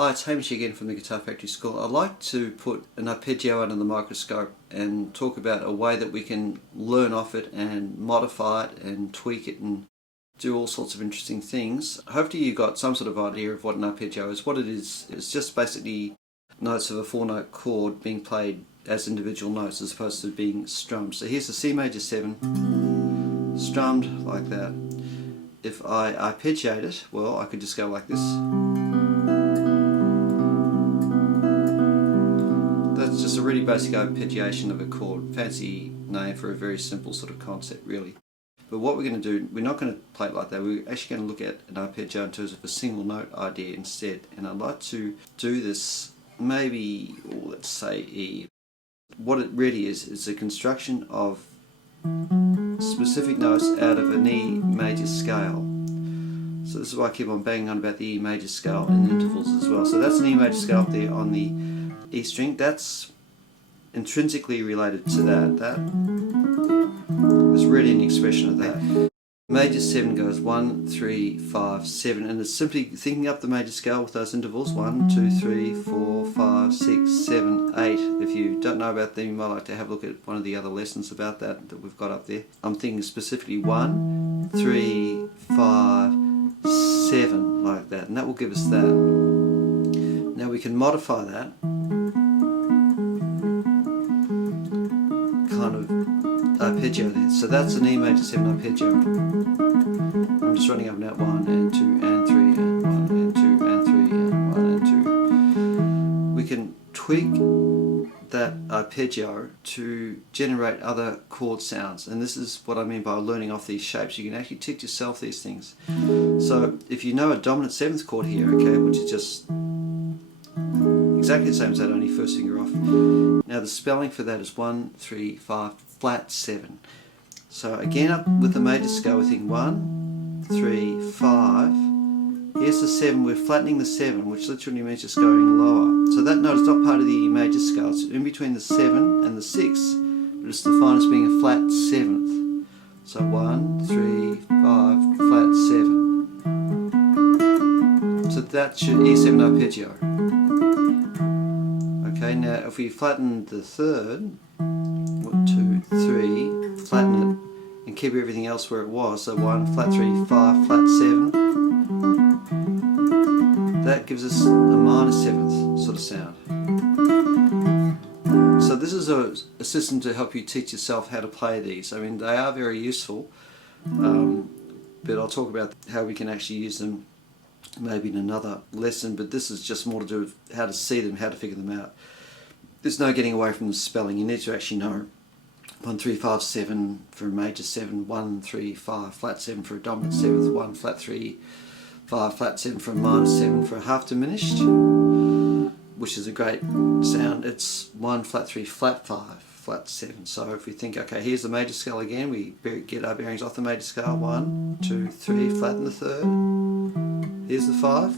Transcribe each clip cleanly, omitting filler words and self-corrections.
Hi, it's Hamish again from the Guitar Factory School. I'd like to put an arpeggio under the microscope and talk about a way that we can learn off it and modify it and tweak it and do all sorts of interesting things. Hopefully you got some sort of idea of what an arpeggio is. What it is, it's just basically notes of a 4-note chord being played as individual notes as opposed to being strummed. So here's the C major 7, strummed like that. If I arpeggiate it, well, I could just go like this. That's just a really basic arpeggiation of a chord. Fancy name for a very simple sort of concept, really. But what we're going to do, we're not going to play it like that. We're actually going to look at an arpeggio in terms of a single note idea instead. And I'd like to do this maybe, let's say E. What it really is a construction of specific notes out of an E major scale. So this is why I keep on banging on about the E major scale in intervals as well. So that's an E major scale up there on the E string. That's intrinsically related to that. That is really an expression of that. Major 7 goes 1, 3, 5, 7, and it's simply thinking up the major scale with those intervals 1, 2, 3, 4, 5, 6, 7, 8. If you don't know about them, you might like to have a look at one of the other lessons about that we've got up there. I'm thinking specifically 1, 3, 5, 7, like that, and that will give us that. Now we can modify that kind of arpeggio there. So that's an E major 7 arpeggio. I'm just running up and out 1 and 2 and 3 and 1 and 2 and 3 and 1 and 2. We can tweak that arpeggio to generate other chord sounds, and this is what I mean by learning off these shapes. You can actually teach yourself these things. So if you know a dominant 7th chord here, okay, which is just exactly the same as that, only first finger off. Now the spelling for that is 1, 3, 5, flat 7. So again up with the major scale, we're thinking 1, 3, 5. Here's the 7, we're flattening the 7, which literally means just going lower. So that note is not part of the E major scale, it's in between the 7 and the 6, but it's defined as being a flat 7th. So 1, 3, 5, flat 7. So that's your E7 arpeggio. Okay, now if we flatten the 3rd, 1, 2, 3, flatten it, and keep everything else where it was, so 1, flat 3, 5, flat 7, that gives us a minor 7th sort of sound. So this is a system to help you teach yourself how to play these. I mean, they are very useful, but I'll talk about how we can actually use them maybe in another lesson, but this is just more to do with how to see them, how to figure them out. There's no getting away from the spelling. You need to actually know 1, 3, 5, 7 for a major 7, 1, 3, 5, flat 7 for a dominant 7th, 1, flat 3, 5, flat 7 for a minor 7 for a half diminished, which is a great sound. It's 1, flat 3, flat 5, flat 7. So if we think, okay, here's the major scale again, we get our bearings off the major scale, 1, 2, 3, flatten the 3rd. Here's the 5,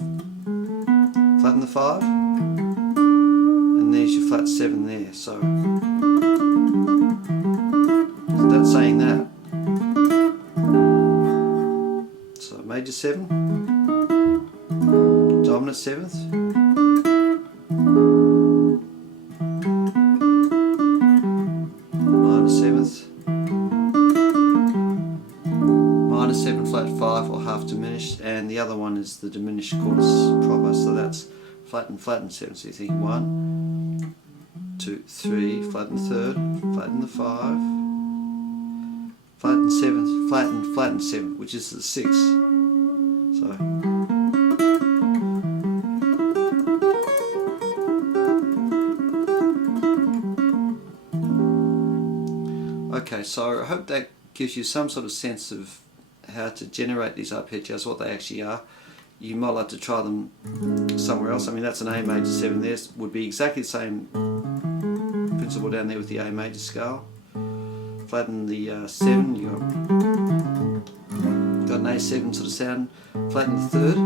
flatten the 5, and there's your flat 7 there. So that's saying that. So major 7, dominant 7th, minor 7th, minor 7 flat 5 or half diminished, and the other one is the diminished quarters proper, so that's flatten 7. So you think 1, 2, 3, flatten the 3rd, flatten the 5, flatten 7th, flatten 7, which is the 6. So okay, so I hope that gives you some sort of sense of how to generate these arpeggios, what they actually are. You might like to try them somewhere else. I mean, that's an A major 7 there. Would be exactly the same principle down there with the A major scale. Flatten the 7, you've got an A7 sort of sound. Flatten the 3rd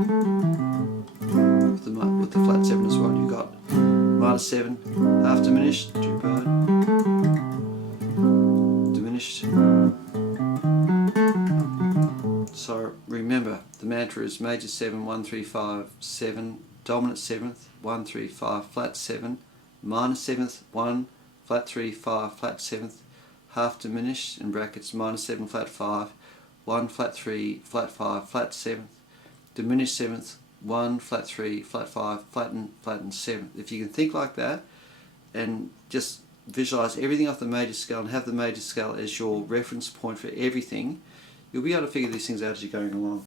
with the flat 7 as well. You've got minor 7, half diminished, 2 bar, diminished. So remember, the mantra is major 7, 1, 3, 5, 7, dominant 7th, 1, 3, 5, flat 7, minor 7th, 1, flat 3, 5, flat 7th, half diminished, in brackets, minor 7, flat 5, 1, flat 3, flat 5, flat 7th, diminished 7th, 1, flat 3, flat 5, flattened 7th. If you can think like that and just visualize everything off the major scale and have the major scale as your reference point for everything, you'll be able to figure these things out as you're going along.